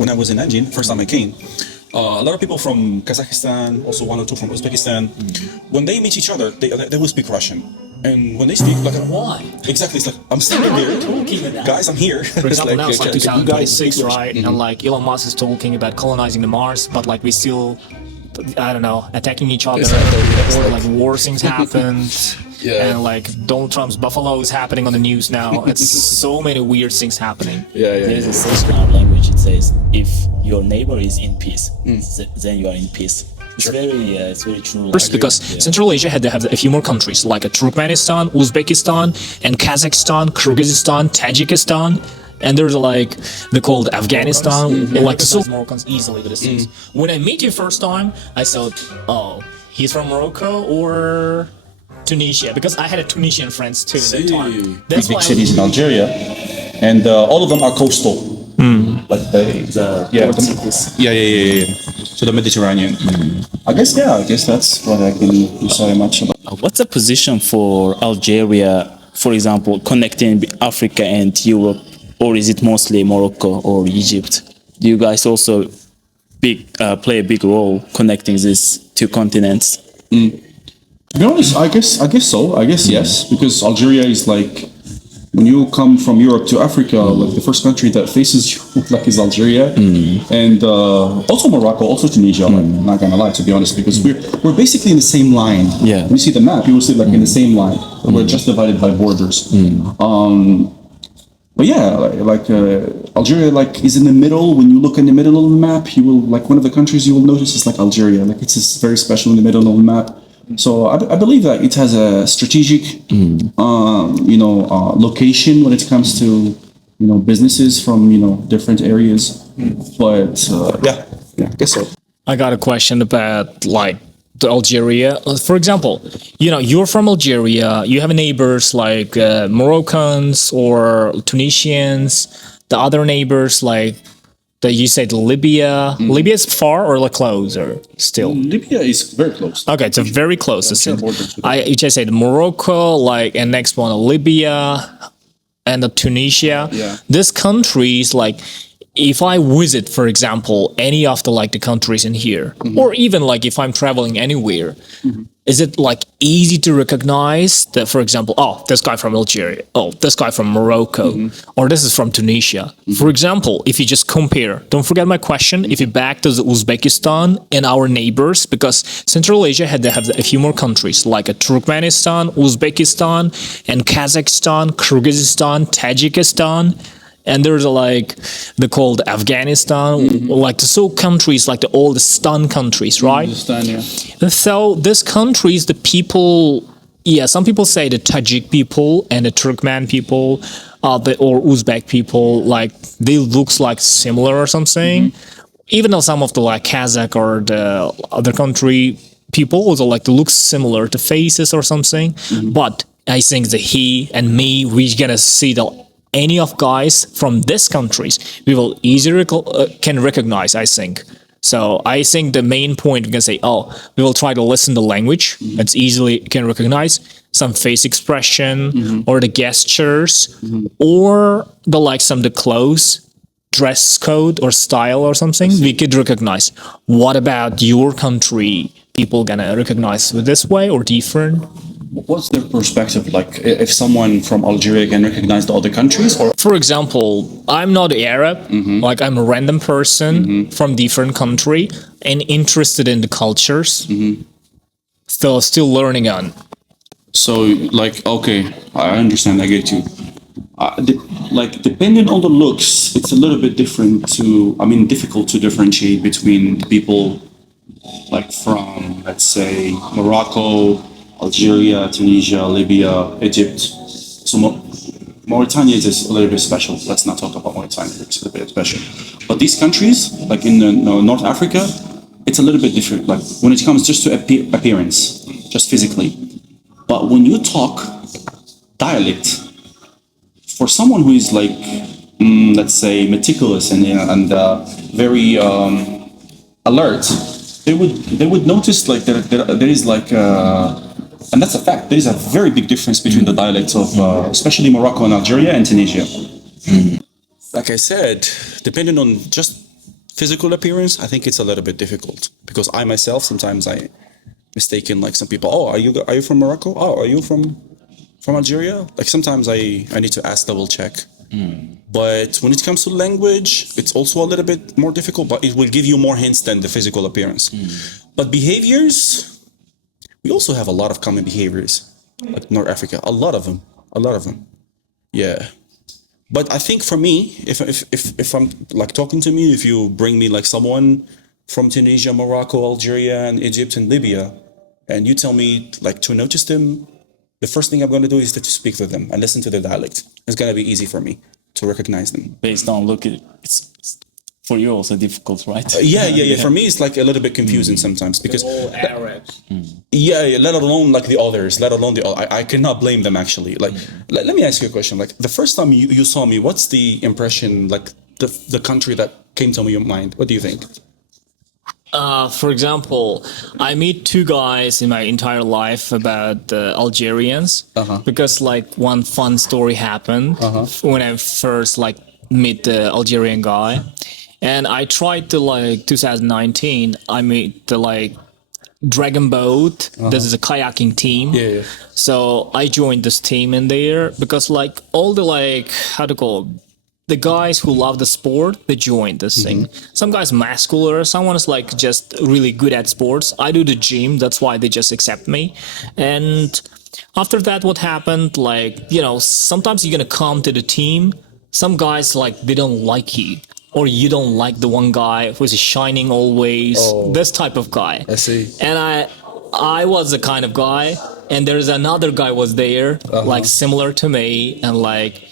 when I was in Nanjing, first time I came, a lot of people from Kazakhstan, also one or two from Uzbekistan, when they meet each other, they will speak Russian. And when they speak, like, why? Exactly, it's like, I'm standing there, guys, I'm here. For example, now it's like 2026, right? Mm-hmm. And like Elon Musk is talking about colonizing the Mars, but like we still, I don't know, attacking each other. Or like war things happened. And like Donald Trump's buffalo is happening on the news now. It's so many weird things happening. There's a saying in our language. It says, "If your neighbor is in peace, then you are in peace." It's very true. First, because Central Asia had to have a few more countries like Turkmenistan, Uzbekistan, and Kazakhstan, Kyrgyzstan, Tajikistan, and there's like they called Afghanistan. Like to solve Moroccans easily with these things. When I meet you first time, I thought, oh, he's from Morocco or Tunisia, because I had a Tunisian friends too at that time. That's big cities in Algeria, and all of them are coastal. Like to the Mediterranean. I guess that's what I can say much about. What's the position for Algeria, for example, connecting Africa and Europe, or is it mostly Morocco or Egypt? Do you guys also play a big role connecting these two continents? To be honest, I guess so. I guess yes, because Algeria is like, when you come from Europe to Africa, like the first country that faces you like is Algeria, and also Morocco, also Tunisia. Like, I'm not gonna lie, to be honest, because we're basically in the same line. Yeah. When you see the map, you will see like in the same line. We're just divided by borders. But yeah, Algeria like is in the middle. When you look in the middle of the map, you will like one of the countries you will notice is like Algeria. Like it's just very special in the middle of the map. So I believe that it has a strategic, location when it comes to, businesses from, different areas. But I guess so. I got a question about like the Algeria. For example, you're from Algeria. You have neighbors like Moroccans or Tunisians. The other neighbors like that you said Libya. Libya is far or like closer still? Libya is very close. Okay, it's a very close. I just said Morocco, like, and next one Libya, and Tunisia. Yeah. This countries like, if I visit, for example, any of the countries in here, or even like if I'm traveling anywhere, is it like easy to recognize that, for example, oh, this guy from Algeria, oh, this guy from Morocco, or this is from Tunisia. For example, if you just compare, don't forget my question, if you back to Uzbekistan and our neighbors, because Central Asia had to have a few more countries like Turkmenistan, Uzbekistan, and Kazakhstan, Kyrgyzstan, Tajikistan. And there's they called Afghanistan, like the so countries, like all the Stan countries, right? So these countries, the people, some people say the Tajik people and the Turkmen people, or Uzbek people, like they looks like similar or something. Even though some of the like Kazakh or the other country people also like to look similar to faces or something. But I think that he and me, we're gonna see any of guys from these countries, we will easily can recognize, I think. So I think the main point we can say, we will try to listen to language. It's easily can recognize some face expression or the gestures or the clothes, dress code or style or something. We could recognize. What about your country? People gonna recognize with this way or different? What's their perspective like if someone from Algeria can recognize the other countries? Or for example, I'm not Arab, like I'm a random person from different country and interested in the cultures. Still learning on. So okay, I understand, I get you. Depending on the looks, it's a little bit difficult to differentiate between people like from, let's say, Morocco, Algeria, Tunisia, Libya, Egypt. So Mauritania is a little bit special. Let's not talk about Mauritania. It's a little bit special. But these countries, like in North Africa, it's a little bit different. Like when it comes just to appearance, just physically. But when you talk dialect, for someone who is let's say meticulous and very alert, they would notice there is and that's a fact. There is a very big difference between the dialects of, especially Morocco and Algeria and Tunisia. Like I said, depending on just physical appearance, I think it's a little bit difficult because I myself sometimes I mistaken like some people. Oh, are you from Morocco? Oh, are you from Algeria? Like sometimes I need to ask, double check. But when it comes to language, it's also a little bit more difficult, but it will give you more hints than the physical appearance. But behaviors, we also have a lot of common behaviors, like North Africa, a lot of them. Yeah. But I think for me, if I'm like talking to me, if you bring me like someone from Tunisia, Morocco, Algeria, and Egypt and Libya, and you tell me like to notice them, the first thing I'm going to do is to speak to them and listen to their dialect. It's going to be easy for me to recognize them. Based on look, it's for you also difficult, right? Yeah. For me, it's like a little bit confusing sometimes because all Arabs. yeah, let alone like the others, I cannot blame them actually. Like, let me ask you a question. Like the first time you saw me, what's the impression, like the country that came to your mind? What do you think? For example, I meet two guys in my entire life about Algerians because like one fun story happened when I first like meet the Algerian guy, and I tried to like 2019. I meet the like Dragon Boat. This is a kayaking team. Yeah. So I joined this team in there because like all the like how to call it, the guys who love the sport, they join this thing. Some guys muscular, someone is like just really good at sports. I do the gym, that's why they just accept me. And after that, what happened, like, you know, sometimes you're gonna come to the team, some guys like they don't like you, or you don't like the one guy who's shining always, this type of guy. I see. And I was the kind of guy, and there's another guy was there, like similar to me, and like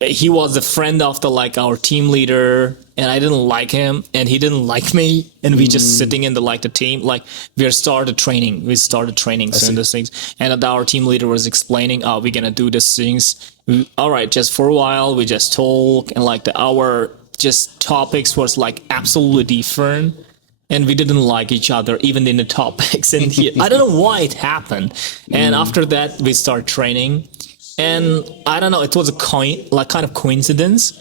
he was a friend of the like our team leader, and I didn't like him and he didn't like me, and we just sitting in the like the team, like we started training soon these things, and our team leader was explaining, oh, we're gonna do these things, all right, just for a while we just talk, and like our just topics was like absolutely different, and we didn't like each other even in the topics, and I don't know why it happened. And after that we start training. And I don't know, it was a kind of coincidence.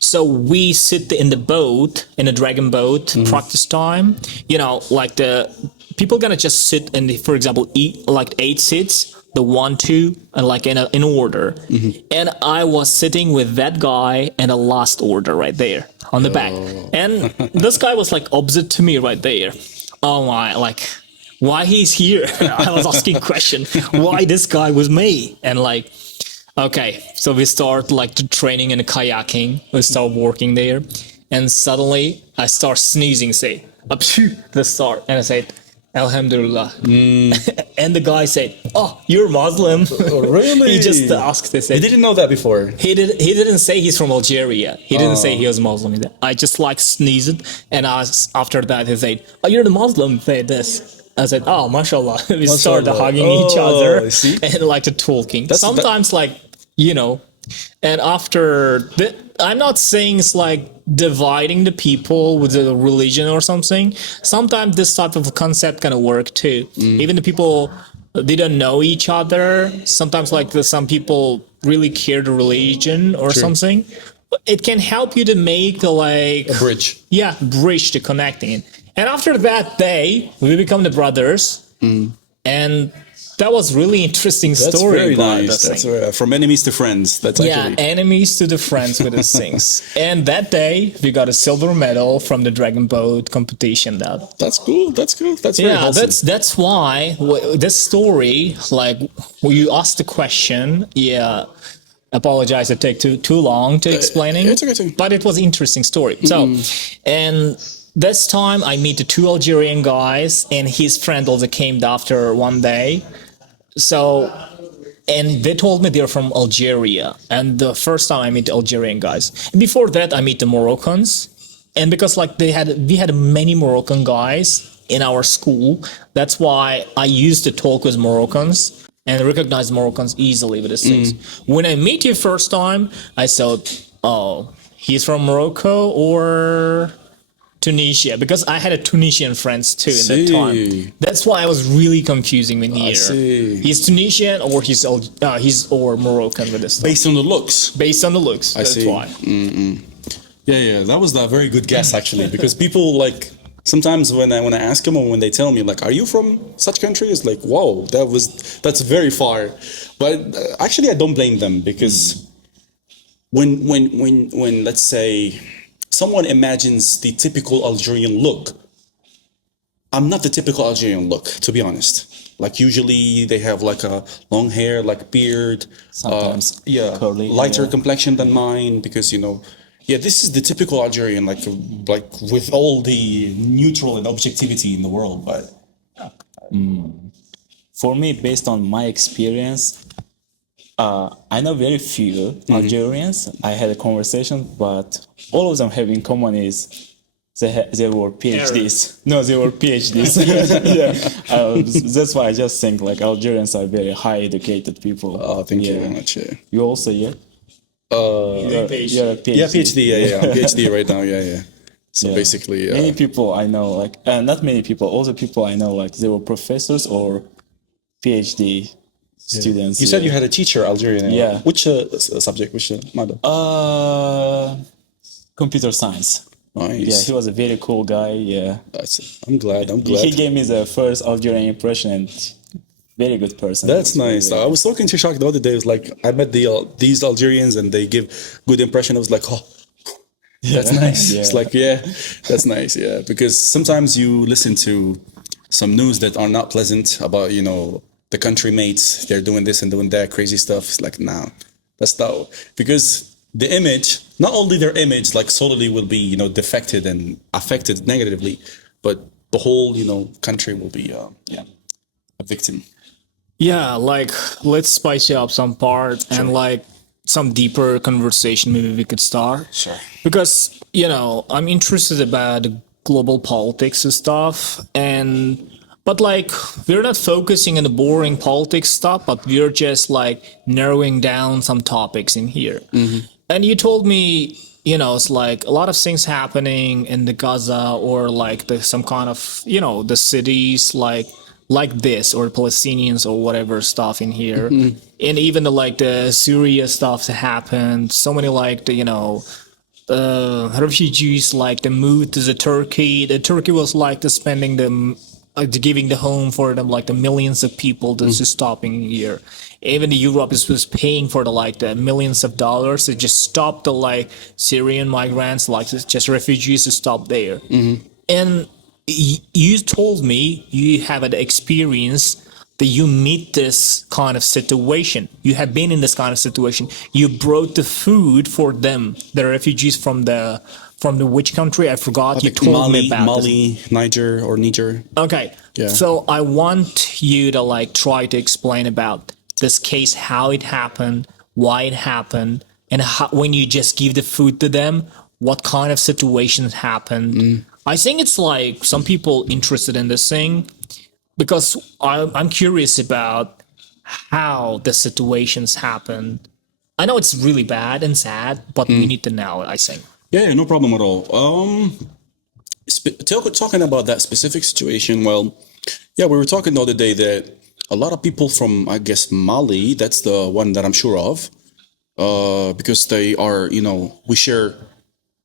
So we sit in the boat, in a dragon boat, practice time. You know, like the people gonna just sit in the, for example, like 8 seats, the 1, 2, and like in order. And I was sitting with that guy in the last order right there on the back. And this guy was like opposite to me right there. Oh my, like, why he's here? I was asking question, why this guy was me? And like, okay, so we start like the training in the kayaking. We start working there, and suddenly I start sneezing. Say, the start, and I said, Alhamdulillah. And the guy said, "Oh, you're Muslim." Oh, really? He just asked. He said, I didn't know that before. He didn't say he's from Algeria. He didn't say he was Muslim. I just like sneezed, and after that he said, "Oh, you're the Muslim." Say this. I said, "Oh, mashallah." We started hugging each other and like the talking. Sometimes like, you know, and after I'm not saying it's like dividing the people with the religion or something. Sometimes this type of concept can work too. Even the people, they don't know each other. Sometimes like some people really care the religion or something. It can help you to make like a bridge. Yeah, bridge to connecting. And after that day, we become the brothers. And that was really interesting story. Very nice. That's from enemies to friends. That's actually enemies to the friends with these things. And that day we got a silver medal from the Dragon Boat competition. That's cool. That's good. That's very wholesome. That's why this story, like when you asked the question, apologize it take too long to explaining. It's okay. But it was an interesting story. So and this time I meet the 2 Algerian guys, and his friend also came after one day. So, and they told me they're from Algeria. And the first time I meet the Algerian guys. And before that, I meet the Moroccans. And because like we had many Moroccan guys in our school, that's why I used to talk with Moroccans and recognize Moroccans easily with these things. When I meet you first time, I thought, oh, he's from Morocco or Tunisia, because I had a Tunisian friends too in that time. That's why I was really confusing with here. He's Tunisian or he's or Moroccan with this stuff. Based on the looks. Based on the looks. That's why. Yeah, that was a very good guess actually, because people like sometimes when I ask them or when they tell me like, "Are you from such country?" It's like, "Whoa, that's very far," but actually I don't blame them because when let's say someone imagines the typical Algerian look, I'm not the typical Algerian look, to be honest. Like usually they have like a long hair, like beard, Sometimes curly, lighter yeah. complexion than mine because yeah, this is the typical Algerian, like with all the neutral and objectivity in the world. But For me, based on my experience, I know very few Algerians. I had a conversation, but all of them have in common is they were PhDs. No, they were PhDs. Yeah, that's why I just think like Algerians are very high educated people. oh, thank you very much. Yeah. You also, yeah? PhD. You're a PhD. Yeah, PhD. Yeah, I'm PhD right now. Yeah. So Yeah. basically, Many people I know, like not many people, all the people I know, like they were professors or PhD students. you said you had a teacher Algerian. Yeah. Which subject? Which matter? Computer science. Nice. Yeah, he was a very cool guy. Yeah, I'm glad. he gave me the first Algerian impression and very good person. That's He was nice. very- I was talking to Shak the other day. It was like I met these Algerians and they give good impression. I was like, oh, that's nice. Yeah. It's like, yeah, that's nice. Yeah, because sometimes you listen to some news that are not pleasant about the country mates. They're doing this and doing that crazy stuff. It's like, nah, that's not because the image, not only their image, like solely will be defected and affected negatively, but the whole country will be a victim. Yeah, like let's spice up some part and like some deeper conversation maybe we could start. Sure. Because, I'm interested about global politics and stuff but like we're not focusing on the boring politics stuff, but we're just like narrowing down some topics in here. And you told me, it's like a lot of things happening in the Gaza or like some kind of, the cities like this or Palestinians or whatever stuff in here. And even the Syria stuff that happened, so many like the refugees like they moved to the Turkey was like the spending them like giving the home for them like the millions of people that's just stopping here. Even the Europe was paying for the millions of dollars to just stop the Syrian migrants, like just refugees to stop there. And you told me you have an experience that you meet this kind of situation. You have been in this kind of situation. You brought the food for them, the refugees from the which country? I forgot. You told me about Mali, this. Niger or Niger. Okay. Yeah. So I want you to try to explain about this case, how it happened, why it happened, and how, when you just give the food to them, what kind of situations happened. I think it's like some people interested in this thing because I'm curious about how the situations happened. I know it's really bad and sad, but we need to know, I think. Yeah, no problem at all. Talking about that specific situation, well, yeah, we were talking the other day that a lot of people from, I guess, Mali, that's the one that I'm sure of, because they are, we share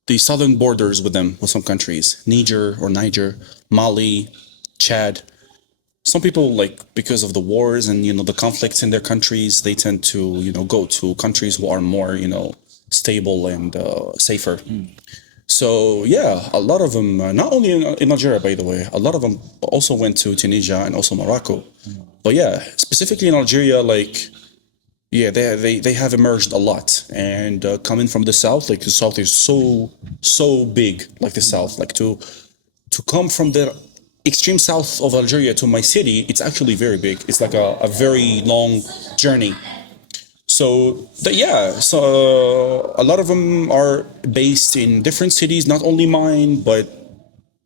the southern borders with them, with some countries, Niger, Mali, Chad. Some people, because of the wars and, the conflicts in their countries, they tend to, go to countries who are more, stable and safer. So yeah, a lot of them, not only in Algeria, by the way, a lot of them also went to Tunisia and also Morocco. But yeah, specifically in Algeria, they have emerged a lot. And coming from the south, the south is so big, like the south, to come from the extreme south of Algeria to my city, it's actually very big. It's like a very long journey. So a lot of them are based in different cities, not only mine, but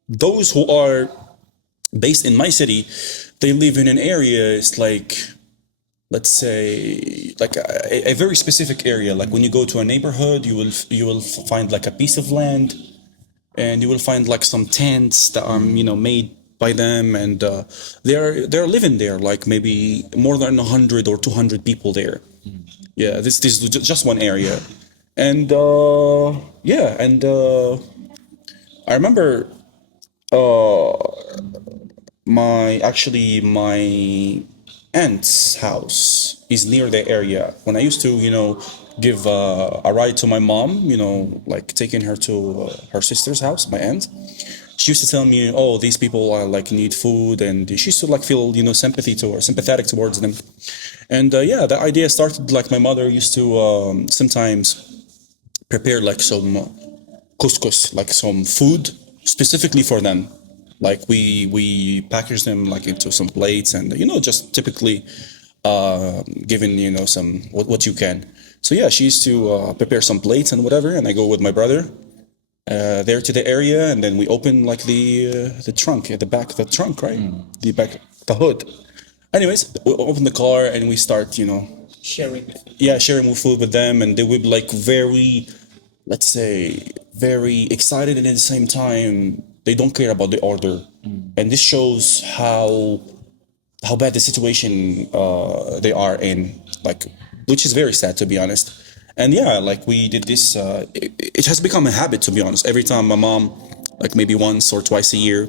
those who are based in my city, they live in an area. It's let's say, a very specific area. Like when you go to a neighborhood, you will find a piece of land, and you will find some tents that are made by them, and they're living there, maybe more than 100 or 200 people there. Yeah, this is just one area. And yeah, and I remember my aunt's house is near the area. When I used to, give a ride to my mom, like taking her to her sister's house, my aunt. She used to tell me, "Oh, these people are like need food," and she used to like feel, sympathetic towards them. And yeah, the idea started like my mother used to sometimes prepare like some couscous, like some food specifically for them. Like we package them like into some plates, and just typically giving some what you can. So yeah, she used to prepare some plates and whatever, and I go with my brother there to the area, and then we open like the trunk at the back of the trunk, right? The back, the hood. Anyways, we open the car and we start, Sharing. yeah, sharing food with them, and they would like very, let's say, very excited, and at the same time they don't care about the order, and this shows how bad the situation they are in, like, which is very sad to be honest. And yeah, like we did this. It has become a habit to be honest. Every time my mom, like maybe once or twice a year,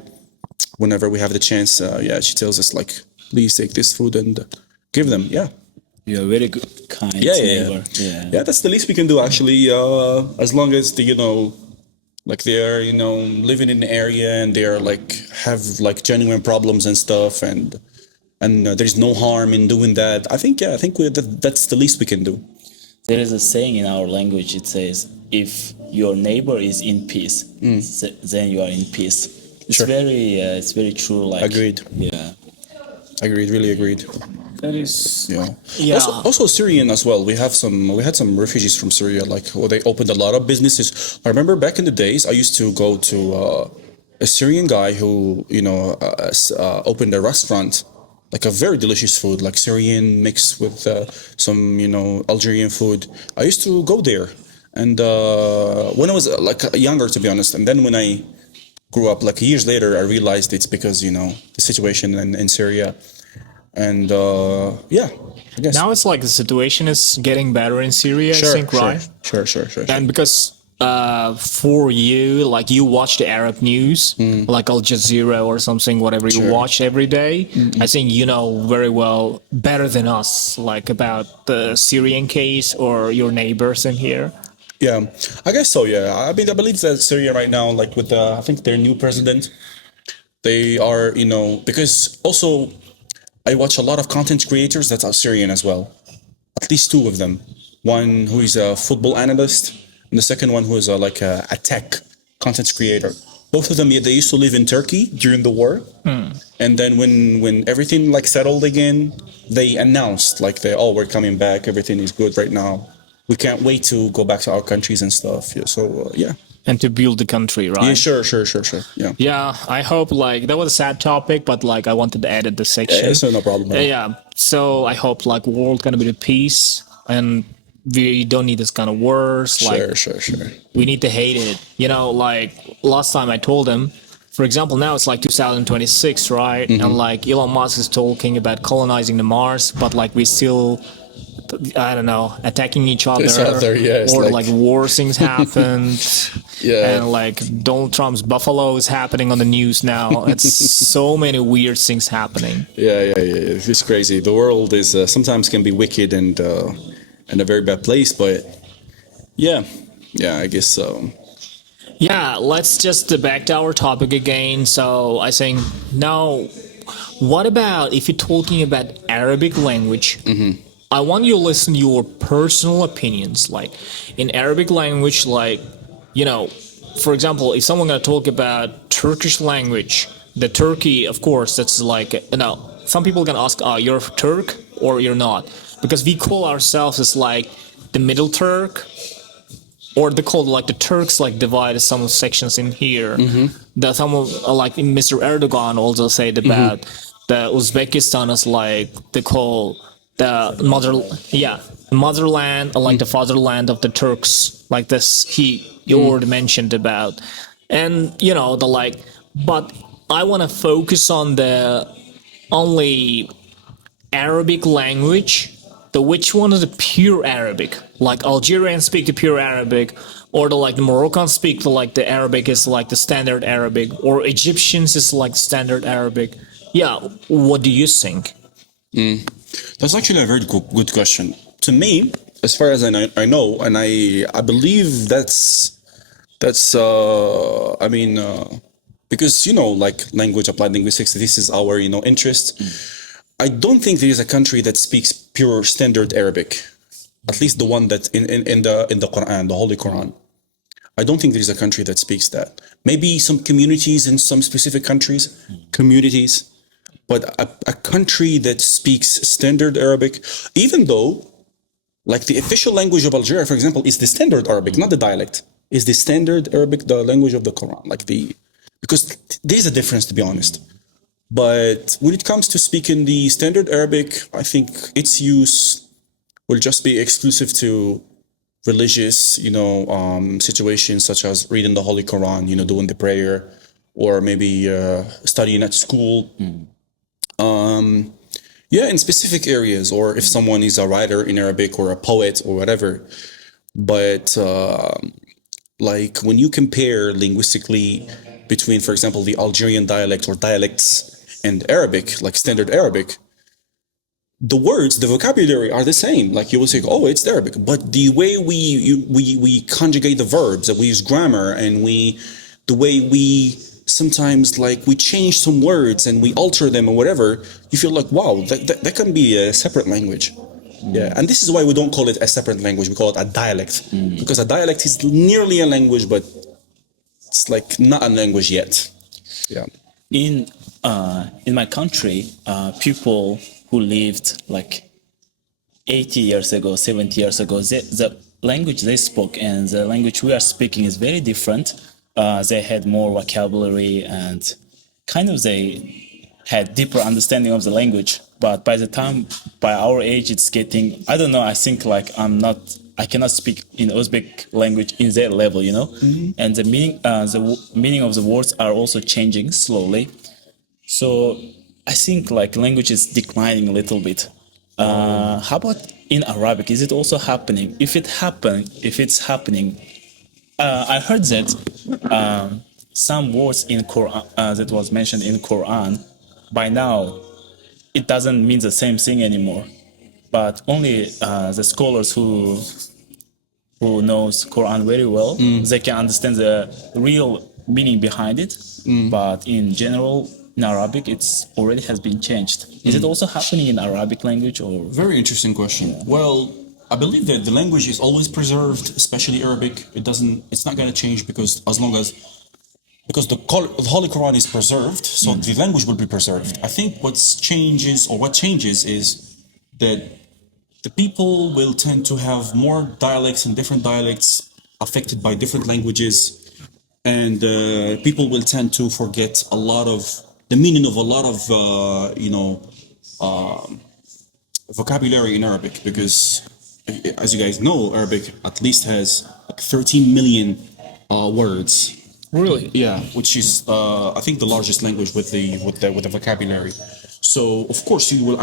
whenever we have the chance, yeah, she tells us like, please take this food and give them. Yeah. You're a very good, kind Yeah, neighbor. Yeah. yeah. That's the least we can do actually. As long as the like they're living in the area and they're like have like genuine problems and stuff, and there's no harm in doing that. I think that's the least we can do. There is a saying in our language. It says, "If your neighbor is in peace, then you are in peace." It's very true. Like Agreed. Yeah. Agreed. Really agreed. That is. Yeah. Yeah. Also Syrian as well. We had some refugees from Syria. Like they opened a lot of businesses. I remember back in the days, I used to go to a Syrian guy who opened a restaurant, like a very delicious food, like Syrian mixed with some Algerian food. I used to go there, and when I was like younger, to be honest, and then when I grew up, like years later, I realized it's because the situation in Syria, and yeah, I guess. Now it's like the situation is getting better in Syria, I think, right? Sure. And because for you, like you watch the Arab news, like Al Jazeera or something, whatever you watch every day, I think you know very well, better than us, like about the Syrian case or your neighbors in here. Yeah, I guess so. Yeah, I mean, I believe that Syria right now, like with I think their new president, they are because also I watch a lot of content creators that are Syrian as well. At least two of them. One who is a football analyst, and the second one who is like a tech content creator. Both of them, they used to live in Turkey during the war, and then when everything like settled again, they announced like we're coming back, everything is good right now. We can't wait to go back to our countries and stuff. Yeah, so yeah. And to build the country, right? Yeah, sure. Yeah. Yeah, I hope like that was a sad topic, but like I wanted to edit the section. Yeah, so no problem. Yeah, so I hope like world gonna be at peace, and we don't need this kind of wars. Like, Sure. we need to hate it. Like last time I told him, for example, now it's like 2026, right? And like Elon Musk is talking about colonizing the Mars, but like we still, I don't know, attacking each other, yeah, or like war things happened. Yeah. And like Donald Trump's buffalo is happening on the news now. It's so many weird things happening. Yeah. It's crazy. The world is sometimes can be wicked and a very bad place, but yeah, I guess so. Yeah, let's just back to our topic again. So I think now, what about if you're talking about Arabic language? I want you to listen to your personal opinions. Like in Arabic language, like, for example, if someone gonna talk about Turkish language, the Turkey, of course, that's like, some people gonna ask, you're Turk or you're not? Because we call ourselves as like the Middle Turk, or they call like the Turks like divided some sections in here. That some like Mr. Erdogan also said about the Uzbekistan is like they call the motherland, or like the fatherland of the Turks, like this you already mentioned about, and the like. But I want to focus on the only Arabic language, the which one is the pure Arabic? Like Algerians speak the pure Arabic, or the Moroccans speak the Arabic is like the standard Arabic, or Egyptians is like standard Arabic. Yeah, what do you think? That's actually a very good question. To me, as far as I know, and I believe that's because like language, applied linguistics, this is our interest. I don't think there is a country that speaks pure standard Arabic, at least the one that in the Quran, the Holy Quran. I don't think there is a country that speaks that. Maybe some communities in some specific communities, but a country that speaks standard Arabic, even though, like the official language of Algeria, for example, is the standard Arabic, not the dialect. Is the standard Arabic the language of the Quran? Because there's a difference, to be honest. But when it comes to speaking the standard Arabic, I think its use will just be exclusive to religious, situations such as reading the Holy Quran, doing the prayer, or maybe studying at school. In specific areas, or if someone is a writer in Arabic or a poet or whatever. But like when you compare linguistically between, for example, the Algerian dialect or dialects and Arabic, like standard Arabic, the words, the vocabulary are the same. Like you will say, oh, it's Arabic, but the way we conjugate the verbs, that we use grammar, and the way we sometimes we change some words and we alter them or whatever, you feel like, wow, that can be a separate language. Yeah, and this is why we don't call it a separate language. We call it a dialect, because a dialect is nearly a language, but it's not a language yet. Yeah. In my country, people who lived 80 years ago, 70 years ago, the language they spoke and the language we are speaking is very different. They had more vocabulary and they had deeper understanding of the language. But by our age, it's getting, I don't know, I think I cannot speak in Uzbek language in their level, and the meaning of the words are also changing slowly. So I think language is declining a little bit. How about in Arabic? Is it also happening? If it's happening, I heard that some words in Quran that was mentioned in Quran, by now it doesn't mean the same thing anymore. But only the scholars who knows Quran very well, they can understand the real meaning behind it. But in general, in Arabic, it's already has been changed. Is it also happening in Arabic language or? Very interesting question. Yeah. Well, I believe that the language is always preserved, especially Arabic. It's not going to change because the Holy Quran is preserved, so the language will be preserved. I think what changes is that the people will tend to have more dialects and different dialects affected by different languages, and people will tend to forget a lot of the meaning of a lot of vocabulary in Arabic, because as you guys know, Arabic at least has 13 million words. Really? Yeah, which is I think the largest language with the vocabulary. So of course you will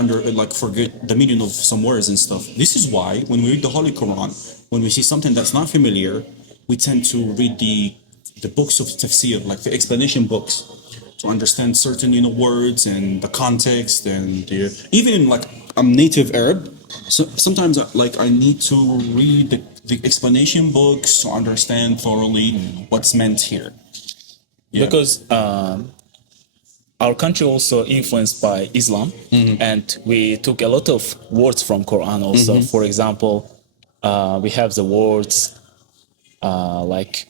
forget the meaning of some words and stuff. This is why when we read the Holy Quran, when we see something that's not familiar, we tend to read the books of tafsir, like the explanation books, to understand certain words and the context, and even I'm native Arab, so sometimes I need to read the explanation books to understand thoroughly what's meant here. Yeah. Because our country also influenced by Islam, and we took a lot of words from Quran also. For example, we have the words like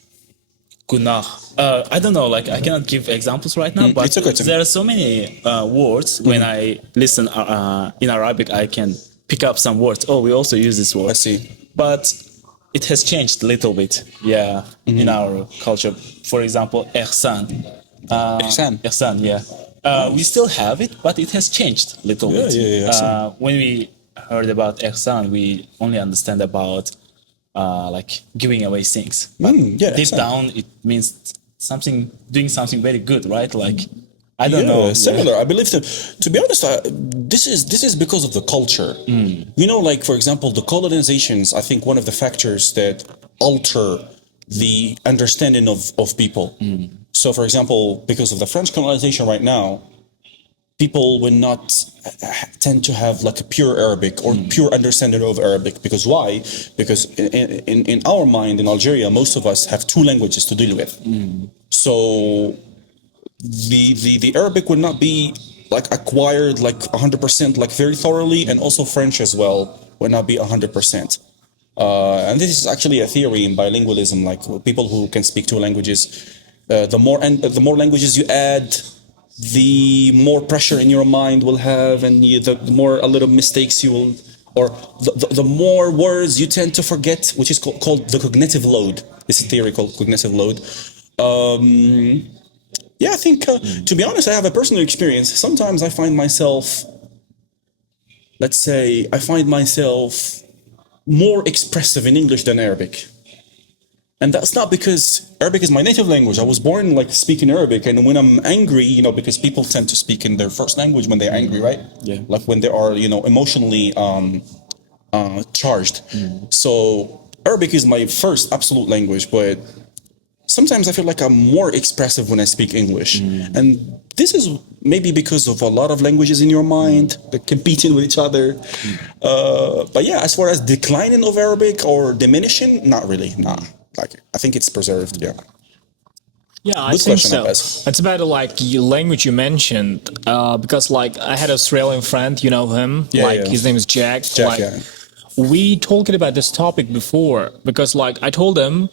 gunah. I don't know, I cannot give examples right now, but it's okay. There are so many words. When I listen in Arabic, I can pick up some words. Oh, we also use this word. I see. But it has changed a little bit, in our culture. For example, ihsan. Ihsan, yeah. We still have it, but it has changed a little bit. When we heard about ihsan, we only understand about giving away things. But deep down, it means doing something very good, right? I don't know. Similar. I believe that. To be honest, this is because of the culture. You know, like for example, the colonizations. I think one of the factors that alter the understanding of people. So, for example, because of the French colonization right now, people will not tend to have like a pure Arabic or pure understanding of Arabic. Because why? Because in our mind in Algeria, most of us have two languages to deal with. So the Arabic would not be like acquired like 100% like very thoroughly, and also French as well would not be 100%. And this is actually a theory in bilingualism, like people who can speak two languages, the more languages you add, the more pressure in your mind will have, and the more a little mistakes you will, or the more words you tend to forget, which is called the cognitive load. This is a theory called cognitive load. Yeah, I think, to be honest, I have a personal experience. Sometimes I find myself, let's say, more expressive in English than Arabic. And that's not because Arabic is my native language. I was born like speaking Arabic, and when I'm angry, you know, because people tend to speak in their first language when they're angry, right? Yeah. Like when they are, you know, emotionally charged. So Arabic is my first absolute language, but sometimes I feel like I'm more expressive when I speak English. And this is maybe because of a lot of languages in your mind, they're competing with each other. But yeah, as far as declining of Arabic or diminishing, not really, nah. Like, I think it's preserved, yeah. Yeah, I Good think question, so. I guess. It's about like your language you mentioned, because like I had an Australian friend, you know him, Yeah, like yeah. his name is Jack. Jack, like, yeah. We talked about this topic before because like I told him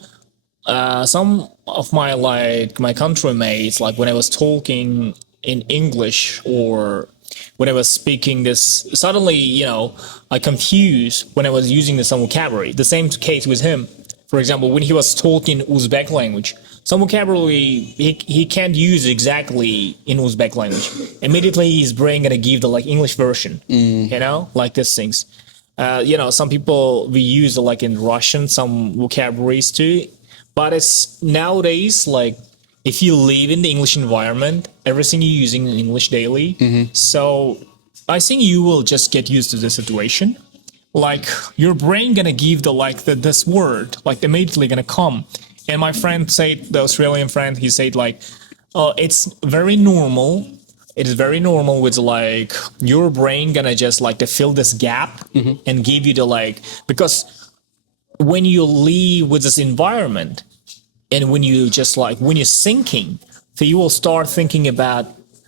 some of my country mates, like when I was talking in English or when I was speaking this, suddenly, you know, I confused when I was using some vocabulary. The same case with him. For example, when he was talking Uzbek language, some vocabulary he can't use exactly in Uzbek language. Immediately his brain gonna give the like English version, you know, like these things. You know, some people we use like in Russian some vocabularies too, but it's nowadays like if you live in the English environment, everything you're using in English daily. So I think you will just get used to the situation. Like your brain gonna give this word like immediately gonna come. And my friend said, the Australian friend, he said like, it's very normal. It is very normal with like your brain gonna just like to fill this gap and give you the like, because when you live with this environment and when you just like when you're thinking, so you will start thinking about.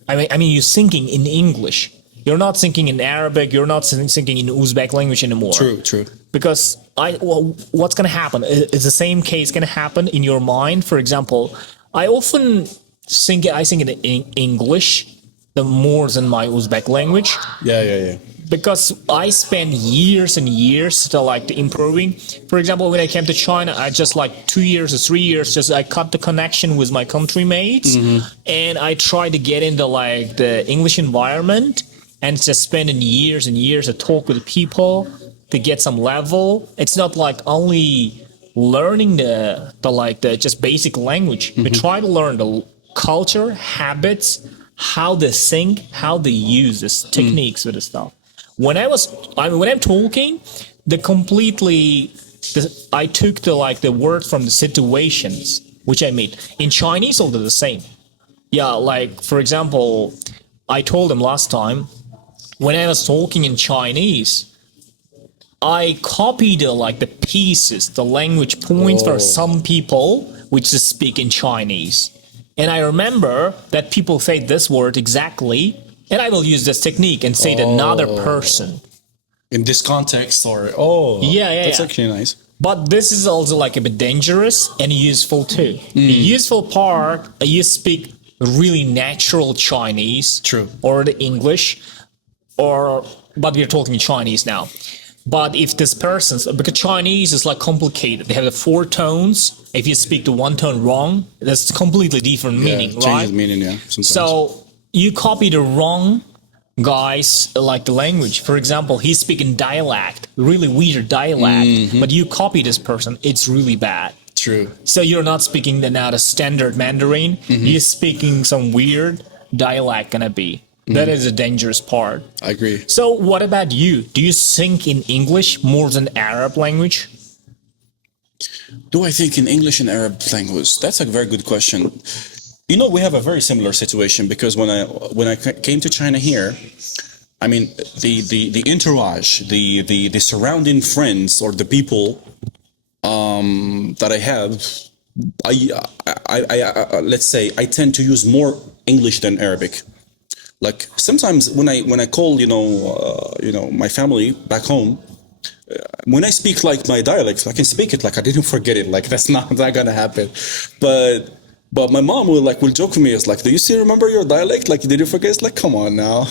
I mean, you're thinking in English. You're not thinking in Arabic. You're not thinking in Uzbek language anymore. True. Because what's gonna happen? Is the same case gonna happen in your mind? For example, I often think in English the more than my Uzbek language. Yeah. Because I spent years and years to improving. For example, when I came to China, I just like 2 years or 3 years, just I cut the connection with my country mates, and I tried to get into like the English environment and just spending years and years to talk with people to get some level. It's not like only learning the just basic language. We try to learn the culture, habits, how they think, how they use this techniques with the stuff. When I'm talking, I took the word from the situations which I meet. In Chinese, also the same. Yeah, like for example, I told them last time when I was talking in Chinese, I copied the pieces, the language points for some people which speak in Chinese. And I remember that people say this word exactly, and I will use this technique and say to another person. In this context, or that's actually nice. But this is also like a bit dangerous and useful too. The useful part, you speak really natural Chinese, True, or the English, but we're talking Chinese now. But if this person's, because Chinese is like complicated, they have the 4 tones. If you speak the one tone wrong, that's completely different meaning, right? Changes meaning, yeah. Sometimes. So you copy the wrong guys like the language. For example, he's speaking dialect, really weird dialect, but you copy this person, it's really bad. True. So you're not speaking the standard Mandarin. You're speaking some weird dialect gonna be. That is a dangerous part. I agree. So what about you? Do you think in English more than Arab language? Do I think in English and Arab language? That's a very good question. You know, we have a very similar situation because when I came to China here, I mean, the entourage, the surrounding friends or the people that I have, I let's say I tend to use more English than Arabic. Like sometimes when I call my family back home, when I speak like my dialect, I can speak it like I didn't forget it. Like that's not gonna happen. But my mom will joke with me. It's like, do you still remember your dialect? Like you didn't forget? It's like, come on now.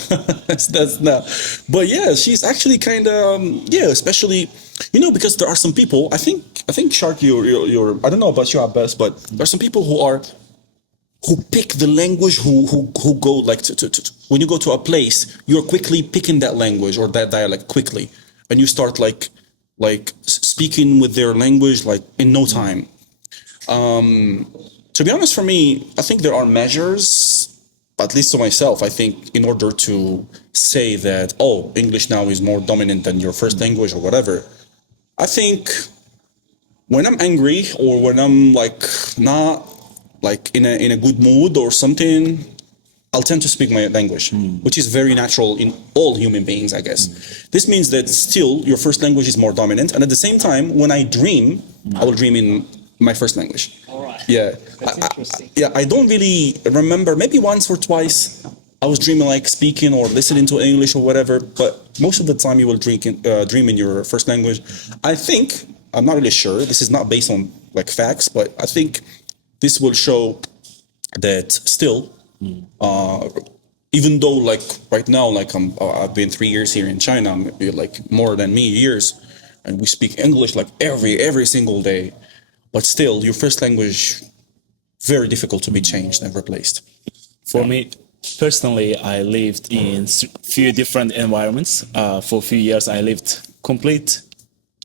that's not. But yeah, she's actually kind of especially because there are some people. I think Shark, you're I don't know about you, Abbas, but there are some people who pick the language, who go like to when you go to a place, you're quickly picking that language or that dialect quickly, and you start like speaking with their language like in no time. To be honest, for me, I think there are measures, at least to myself, I think in order to say that English now is more dominant than your first language or whatever. I think when I'm angry or when I'm like not like in a good mood or something, I'll tend to speak my language, which is very natural in all human beings, I guess. This means that still your first language is more dominant, and at the same time, when I dream, I will dream in my first language. All right. Yeah, That's interesting. I don't really remember. Maybe once or twice, I was dreaming like speaking or listening to English or whatever. But most of the time, you will dream in your first language. I think I'm not really sure. This is not based on like facts, but I think this will show that still, even though like right now, like I've been 3 years here in China, maybe like more than me years, and we speak English like every single day. But still, your first language, very difficult to be changed and replaced. For me, personally, I lived in few different environments. For a few years, I lived complete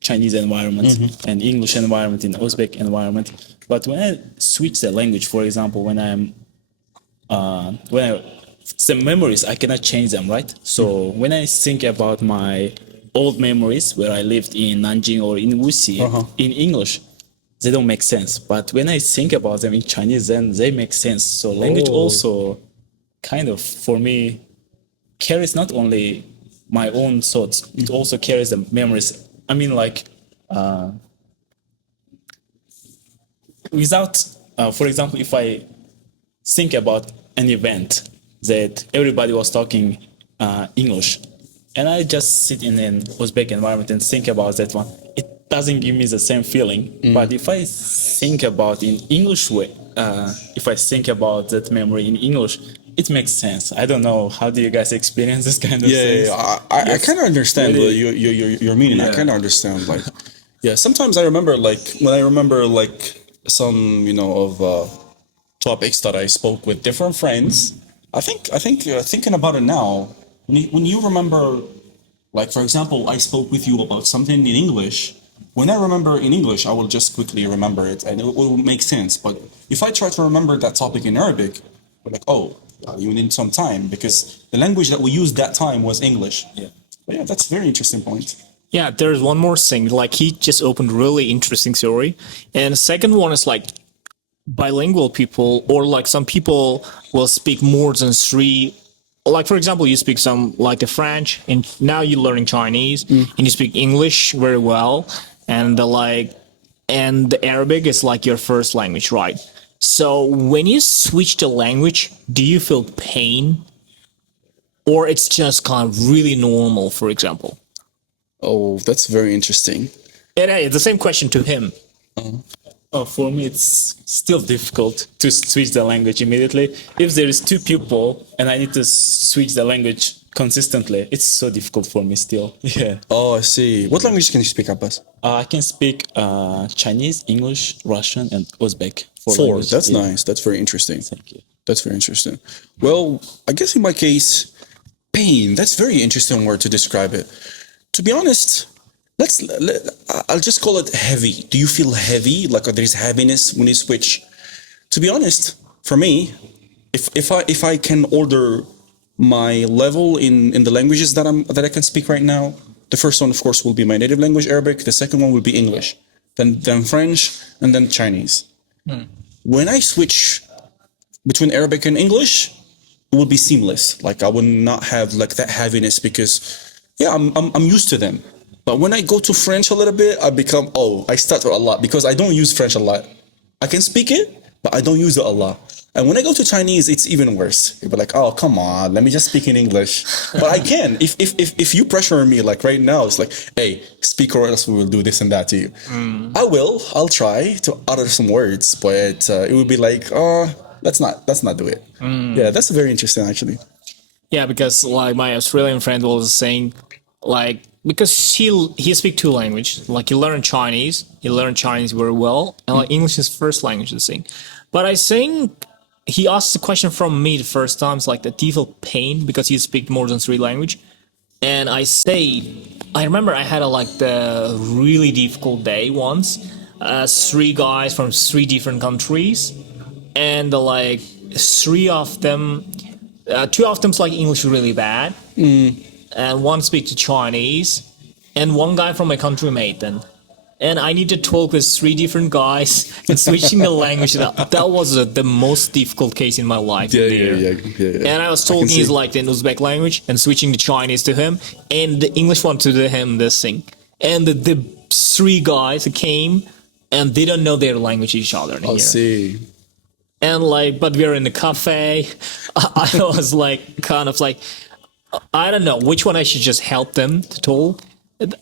Chinese environment and English environment in Uzbek environment. But when I switch the language, for example, some memories, I cannot change them, right? So when I think about my old memories where I lived in Nanjing or in Wuxi, in English, they don't make sense. But when I think about them in Chinese, then they make sense. So language also kind of, for me, carries not only my own thoughts, it also carries the memories. I mean, like, for example, if I think about an event that everybody was talking English, and I just sit in an Uzbek environment and think about that one, it doesn't give me the same feeling. But if I think about in English way, if I think about that memory in English, it makes sense. I don't know. How do you guys experience this kind of things? Yeah. I kind of understand what your meaning. Yeah. I kind of understand. Like, sometimes I remember some topics that I spoke with different friends. I think thinking about it now, when you remember, like for example, I spoke with you about something in English. When I remember in English, I will just quickly remember it and it will make sense. But if I try to remember that topic in Arabic, we're like, you need some time because the language that we used that time was English. Yeah. But yeah, that's a very interesting point. Yeah, there's one more thing. Like he just opened really interesting theory. And the second one is like bilingual people, or like some people will speak more than three. Like for example, you speak some like the French, and now you're learning Chinese, and you speak English very well, and the Arabic is like your first language, right? So when you switch the language, do you feel pain, or it's just kind of really normal? For example. Oh, that's very interesting. And it's the same question to him. For me, it's still difficult to switch the language immediately. If there is two people and I need to switch the language consistently, it's so difficult for me still. Yeah. Oh, I see. What language can you speak, Abbas? I can speak Chinese, English, Russian, and Uzbek. Four. That's nice. That's very interesting. Thank you. That's very interesting. Well, I guess in my case, pain. That's a very interesting word to describe it. To be honest, I'll just call it heavy. Do you feel heavy? Like there's heaviness when you switch? To be honest, for me, if I can order my level in the languages that I can speak right now, the first one, of course, will be my native language, Arabic. The second one will be English, then French, and then Chinese. When I switch between Arabic and English, it will be seamless. Like I will not have like that heaviness because, yeah, I'm used to them. But when I go to French a little bit, I stutter a lot because I don't use French a lot. I can speak it, but I don't use it a lot. And when I go to Chinese, it's even worse. You'll be like, oh, come on, let me just speak in English. But I can. If you pressure me like right now, it's like, hey, speak or else we will do this and that to you. I'll try to utter some words, but it would be like, oh, let's not do it. Yeah, that's very interesting actually. Yeah, because like my Australian friend was saying, like, because he speak two languages. Like he learned Chinese very well, and like English is first language to sing. But I think he asked the question from me the first time, it's like, do you feel pain because you speak more than three language? And I remember I had the really difficult day once. Three guys from three different countries, and like three of them, two of them like English really bad, and one speak to Chinese, and one guy from my country made then. And I need to talk with three different guys and switching the language. That was the most difficult case in my life. Yeah. And I was talking is like the Uzbek language and switching the Chinese to him and the English one to him, this thing. And the three guys came and they don't know their language each other. I see. And but we're in the cafe. I was kind of I don't know which one I should just help them to talk.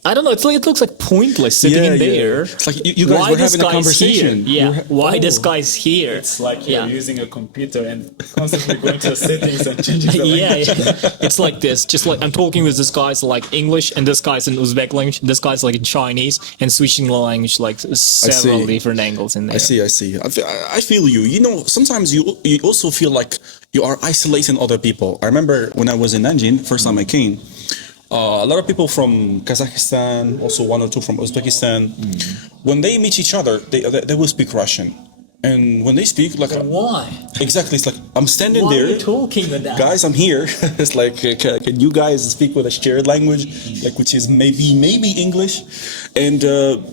I don't know. It looks like pointless sitting in there. It's like you guys were having a conversation. Here? Yeah. Why this guy's here? It's like you're using a computer and constantly going to the settings and changing the language. Yeah. It's like this. Just like I'm talking with this guy's like English and this guy's in Uzbek language. This guy's like in Chinese and switching the language like several different angles in there. I see. I feel you. You know, sometimes you also feel like you are isolating other people. I remember when I was in Nanjing, first time I came. A lot of people from Kazakhstan, also one or two from Uzbekistan, when they meet each other, they will speak Russian. And when they speak, like... Why? Exactly, it's like, I'm standing Why there. are you talking with that? Guys, I'm here. It's like, can you guys speak with a shared language, like which is maybe English? And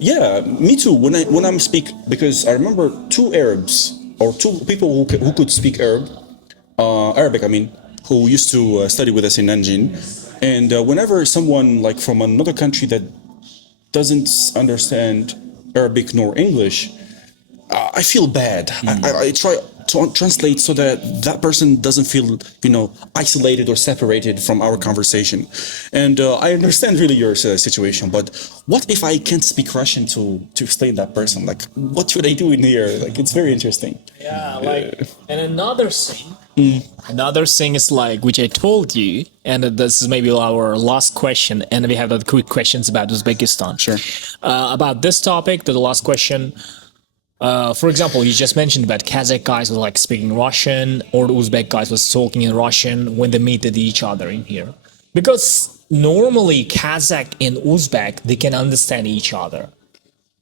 yeah, me too, when I'm speak, because I remember two Arabs, or two people who could speak Arabic, I mean, who used to study with us in Nanjing. And whenever someone like from another country that doesn't understand Arabic nor English, I feel bad. I try to translate so that person doesn't feel, isolated or separated from our conversation. And I understand really your situation, but what if I can't speak Russian to explain that person? Like, what should I do in here? Like, it's very interesting. Yeah, and another thing is which I told you, and this is maybe our last question, and we have the quick questions about Uzbekistan. Sure. About this topic, the last question. For example, you just mentioned that Kazakh guys were speaking Russian, or the Uzbek guys was talking in Russian when they meet each other in here. Because normally Kazakh and Uzbek, they can understand each other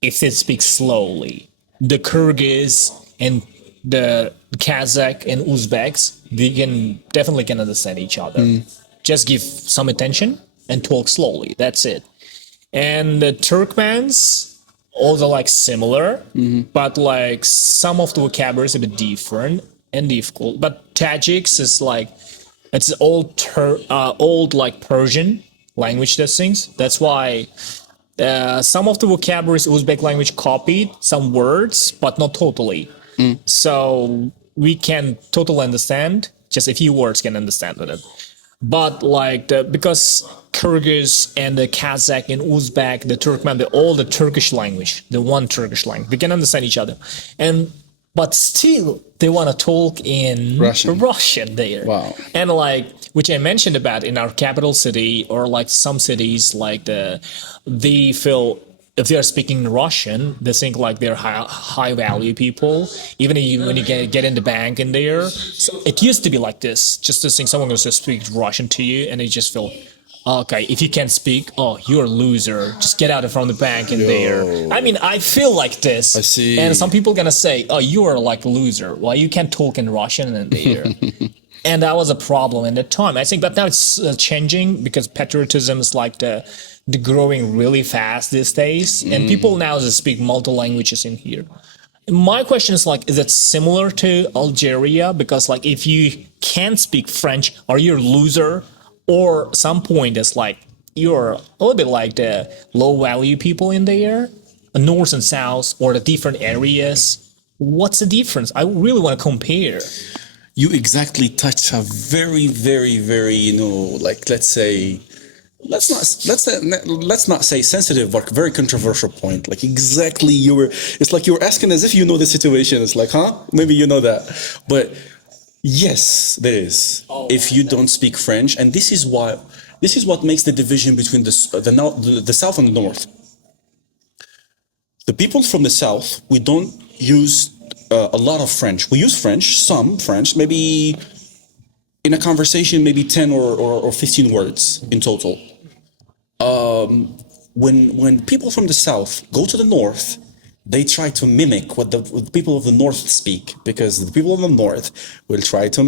if they speak slowly. The Kyrgyz and the Kazakh and Uzbeks, they definitely can understand each other. Just give some attention and talk slowly. That's it. And the Turkmens, also similar, but some of the vocabulary is a bit different and difficult. But Tajiks is it's old Persian language things. That's why some of the vocabulary is Uzbek language copied, some words, but not totally. So we can totally understand, just a few words can understand with it. But because Kyrgyz and the Kazakh and Uzbek, the Turkmen, all the Turkish language, the one Turkish language, they can understand each other. But still, they want to talk in Russian there. Wow. And which I mentioned about in our capital city, or some cities, they feel if they are speaking Russian, they think they're high value people. Even when you get in the bank in there, so it used to be like this. Just to think someone was just speak Russian to you, and you just feel, okay, if you can't speak, oh, you're a loser. Just get out from the bank in there. I mean, I feel like this. I see. And some people gonna say, oh, you are like a loser. Why you can't talk in Russian in there? And that was a problem at the time, I think. But now it's changing because patriotism is like the growing really fast these days. And people now just speak multiple languages in here. My question is like, is it similar to Algeria? Because like, if you can't speak French, are you a loser? Or some point it's like you're a little bit like the low value people in there, north and south, or the different areas. What's the difference? I really want to compare. You exactly touch a very, very, very, like let's say, let's not say sensitive, but very controversial point. Like exactly it's like you were asking as if you know the situation. It's like, huh? Maybe you know that, but. Yes, there is. If you don't speak French, and this is what makes the division between the south and the north. The people from the south, we don't use a lot of French. We use French, some French, maybe in a conversation, maybe 10 or 15 words in total. When people from the south go to the north, they try to mimic what the people of the north speak, because the people of the north will try to,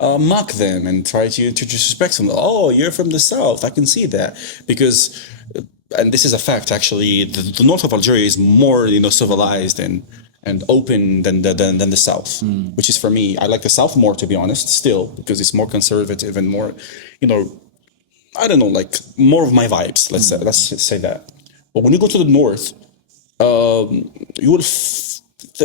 mock them and try to disrespect them. Oh, you're from the south. I can see that because, and this is a fact actually. The north of Algeria is more, civilized and open than the south, which is for me. I like the south more, to be honest, still, because it's more conservative and more, I don't know, like more of my vibes. Let's say that. But when you go to the north, you will.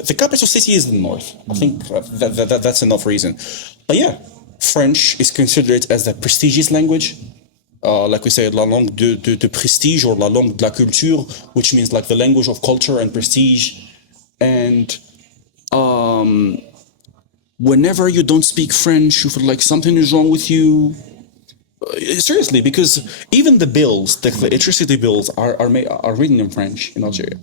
The capital city is the north. I think that's enough reason. But yeah, French is considered as the prestigious language. Like we say, la langue de prestige, or la langue de la culture, which means like the language of culture and prestige. And whenever you don't speak French, you feel like something is wrong with you. Seriously, because even the bills, the electricity bills, are written in French in Algeria.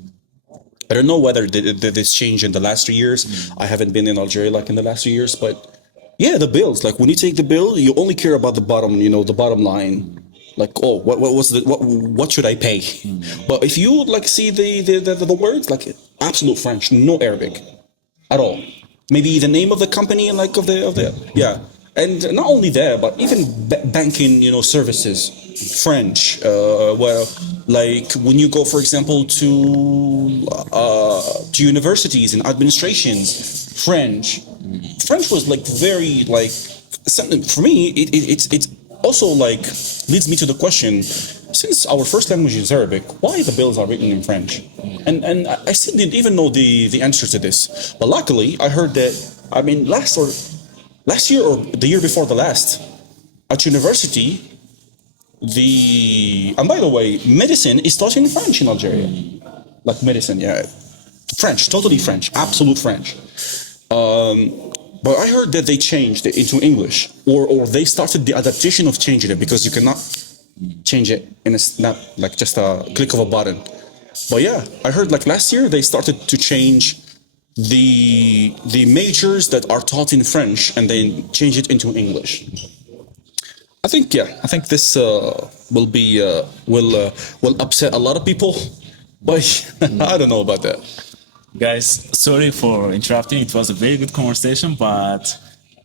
I don't know whether this changed in the last 3 years. I haven't been in Algeria like in the last 3 years, but yeah, the bills. Like when you take the bill, you only care about the bottom, the bottom line. Like, oh, what should I pay? But if you like see the words, like absolute French, no Arabic at all. Maybe the name of the company, like of the yeah. And not only that, but even banking, services, French. Well, like when you go, for example, to universities and administrations, French. French was like very like something for me. It's also like leads me to the question: since our first language is Arabic, why the bills are written in French? And I still didn't even know the answer to this. But luckily, I heard that. I mean, last year or the year before the last, at university, and by the way, medicine is taught in French in Algeria. Like medicine, yeah. French, totally French, absolute French. But I heard that they changed it into English, or they started the adaptation of changing it, because you cannot change it in a snap, like just a click of a button. But yeah, I heard like last year they started to change the majors that are taught in French, and they change it into English. I think this will upset a lot of people, but I don't know about that. Guys, sorry for interrupting. It was a very good conversation, but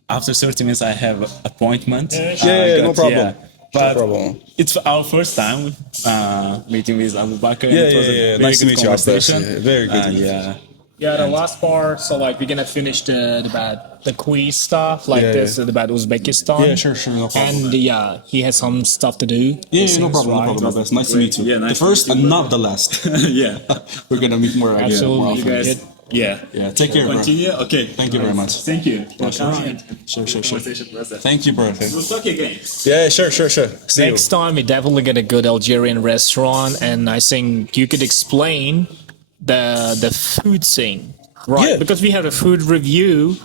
after 30 minutes I have an appointment. No problem. Yeah. But no problem. It's our first time meeting with Abu Bakr. Yeah, it was a very nice to good meet you, Abbas. conversation. Yeah, very good. Yeah, the last part. So like we're gonna finish the quiz stuff like this about Uzbekistan. Yeah, sure, no problem. And yeah, he has some stuff to do. Yeah, no problem, Abbas. Nice to meet you. Yeah, nice the first and not the last. Yeah. We're gonna meet more. Absolutely, You guys. Yeah. Yeah, take care, bro. Continue. Okay. Thank you very much. Thank you. Sure. Thank you, bro. We'll talk again. Yeah, sure. See you. Next time, we're definitely gonna go to Algerian restaurant, and I think you could explain the food scene, right? Yeah. Because we have a food review,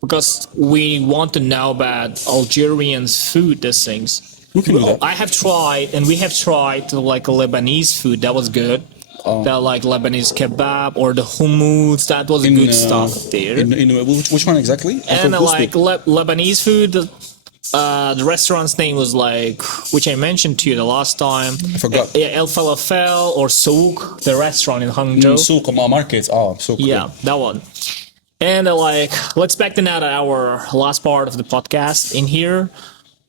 because we want to know about Algerians' food, these things. We can do that. I have tried, and we have tried like a Lebanese food that was good. That like Lebanese kebab or the hummus, that was good stuff there. In which one exactly? And like Lebanese food, The restaurant's name was like, which I mentioned to you the last time. I forgot. Yeah, El Falafel or Souk, the restaurant in Hangzhou. Souk market. Oh, Souk. Yeah, that one. And let's back to now to our last part of the podcast. In here,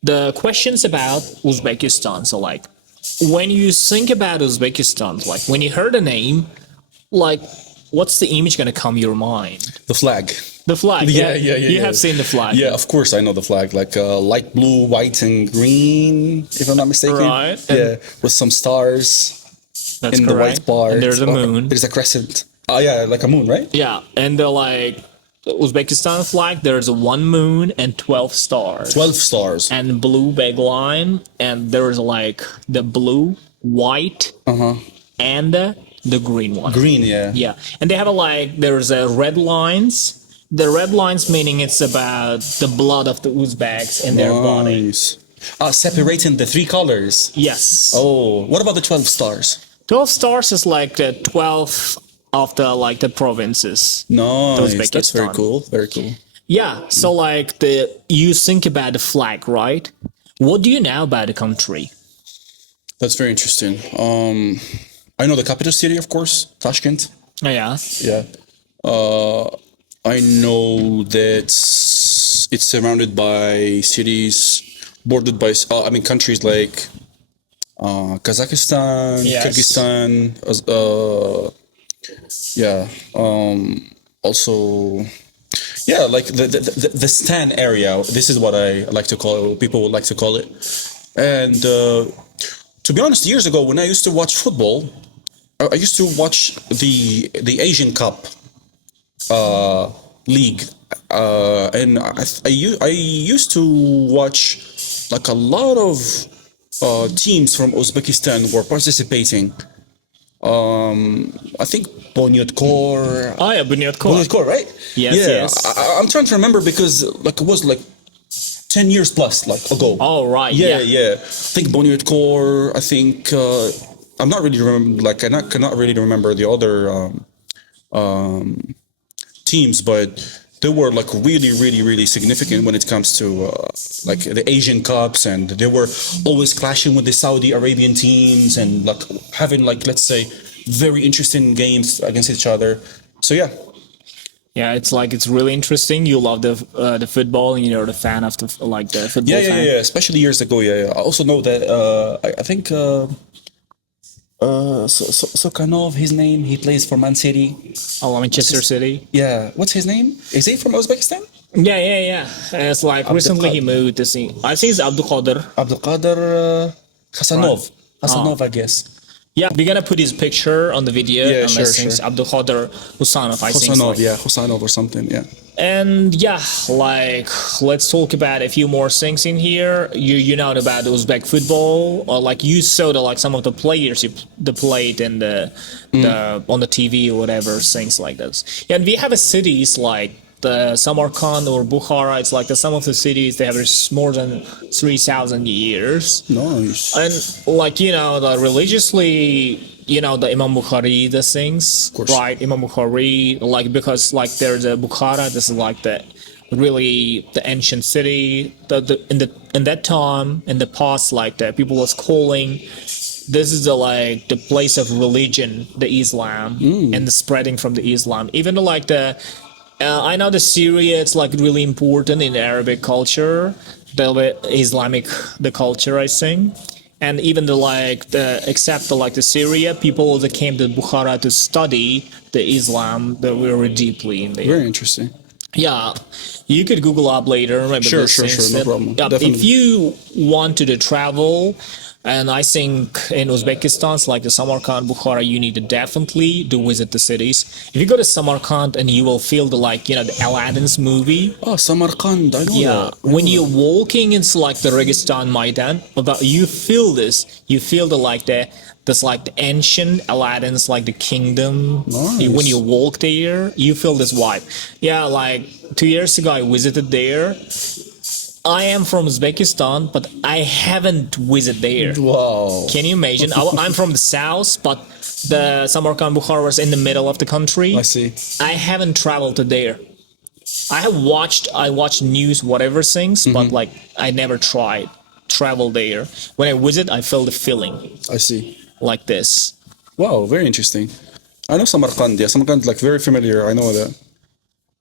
the questions about Uzbekistan. So like, when you think about Uzbekistan, like when you heard a name, like what's the image gonna come your mind? The flag. The flag. Yeah. You have seen the flag. Yeah, of course I know the flag. Like light blue, white, and green, if I'm not mistaken. Right. Yeah, with some stars That's in correct. the white part. And there's a moon. There's a crescent. Oh yeah, like a moon, right? Yeah, and the Uzbekistan flag, there's a 1 moon and 12 stars. 12 stars. And blue big line, and there's like the blue, white, and the green one. Green, yeah. Yeah, and they have there's a red lines. The red lines meaning it's about the blood of the Uzbeks in their body. Nice. Separating the 3 colors. Yes. Oh, what about the 12 stars? 12 stars is like the 12 of the provinces. Nice. That's very Uzbekistan. cool. Very cool. Yeah, so you think about the flag, right? What do you know about the country? That's very interesting. I know the capital city, of course, Tashkent. Oh, yeah. Yeah. I know that it's surrounded by cities, bordered by, countries like Kazakhstan, Yes. Kyrgyzstan, also, yeah, like the Stan area. This is what I like to call it, people would like to call it. And to be honest, years ago, when I used to watch football, I used to watch the Asian Cup league, and I used to watch like a lot of teams from Uzbekistan were participating. I think Bunyodkor. Oh, yeah, Bunyodkor. Bunyodkor, right? Yes, yeah. yes. I'm trying to remember because like it was like 10 years plus ago. Oh, right. Yeah, Yeah. yeah. I think Bunyodkor. I think I'm not really remember. Like I cannot really remember the other teams, but they were like really significant when it comes to like the Asian Cups, and they were always clashing with the Saudi Arabian teams, and like having like, let's say, very interesting games against each other. So yeah. Yeah, it's really interesting. You love the football, and you're the fan of the football fan. Yeah. Especially years ago. Yeah. I also know that I think Sokanov, his name, he plays for Man City. Oh, Manchester City. Yeah. What's his name? Is he from Uzbekistan? Yeah. It's like recently he moved to see. I think it's Abdul Qadir. Abdulkader Hasanov. Hasanov, I guess. Yeah, we're gonna put his picture on the video. Yeah, and I sure, think it's sure. Abdul Qadir Husanov. I think. Husanov, yeah, Husanov or something, yeah. And yeah, let's talk about a few more things in here. You know about Uzbek football, or like you saw some of the players they played in the on the TV or whatever, things like this. Yeah, and we have a cities like the Samarkand or Bukhara. It's like some of the cities they have more than 3,000 years. Nice. And the religiously, the Imam Bukhari, the things, right? Imam Bukhari, because there's a Bukhara. This is like the ancient city. In that time, in the past, the people was calling. This is the place of religion, the Islam, and the spreading from the Islam. Even though I know the Syria, it's really important in Arabic culture, the Islamic the culture, I think. And even except the Syria, people that came to Bukhara to study the Islam very deeply in there. Very interesting. Yeah, you could Google up later. Maybe Sure, no problem. Definitely. If you wanted to travel, and I think in Uzbekistan, it's like the Samarkand, Bukhara, you need to definitely do visit the cities. If you go to Samarkand, and you will feel the Aladdin's movie. Oh, Samarkand, I know that. When you're walking, it's like the Registan Maidan, but you feel this. You feel the ancient Aladdin's the kingdom. Nice. When you walk there, you feel this vibe. Yeah, 2 years ago I visited there. I am from Uzbekistan, but I haven't visited there. Wow. Can you imagine? I'm from the south, but the Samarkand Bukhara was in the middle of the country. I see. I haven't traveled to there. I watched news, whatever things, but like I never tried travel there. When I visit, I feel the feeling I see. like this. Wow, very interesting. I know Samarkand. Yeah, Samarkand, like very familiar. I know that.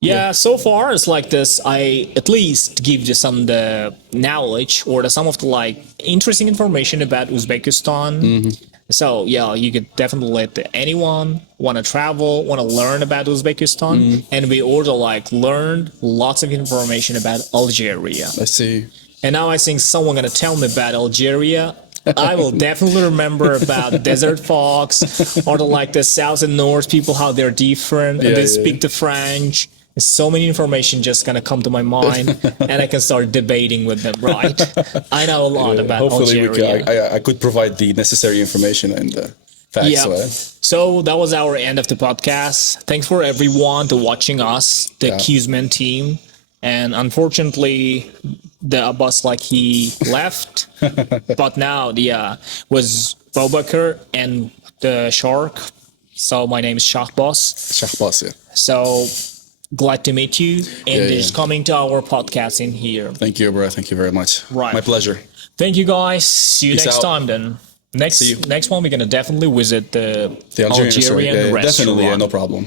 Yeah, so far it's like this. I at least give you some the knowledge or some of the like interesting information about Uzbekistan. So yeah, you could definitely let anyone want to travel, want to learn about Uzbekistan, and we also like learned lots of information about Algeria. I see. And now I think someone gonna tell me about Algeria. I will definitely remember about desert fox or the like the south and north people, how they're different and they speak the French. So many information just gonna come to my mind, and I can start debating with them. Right? I know a lot about Hopefully, Algeria. I could provide the necessary information and facts. Yeah. Right? So that was our end of the podcast. Thanks for everyone to watching us, the Qsman team, and unfortunately, the Abbas like he left, but now was Bobakar and the Shark. So my name is Shahbaz. Shahbaz, yeah. So glad to meet you, and just coming to our podcast in here. Thank you, bro. Thank you very much. Right. My pleasure. Thank you, guys. See you Peace next out. time then. Next one, we're gonna definitely visit the The Algerian Algerian restaurant. restaurant. Definitely, yeah, no problem.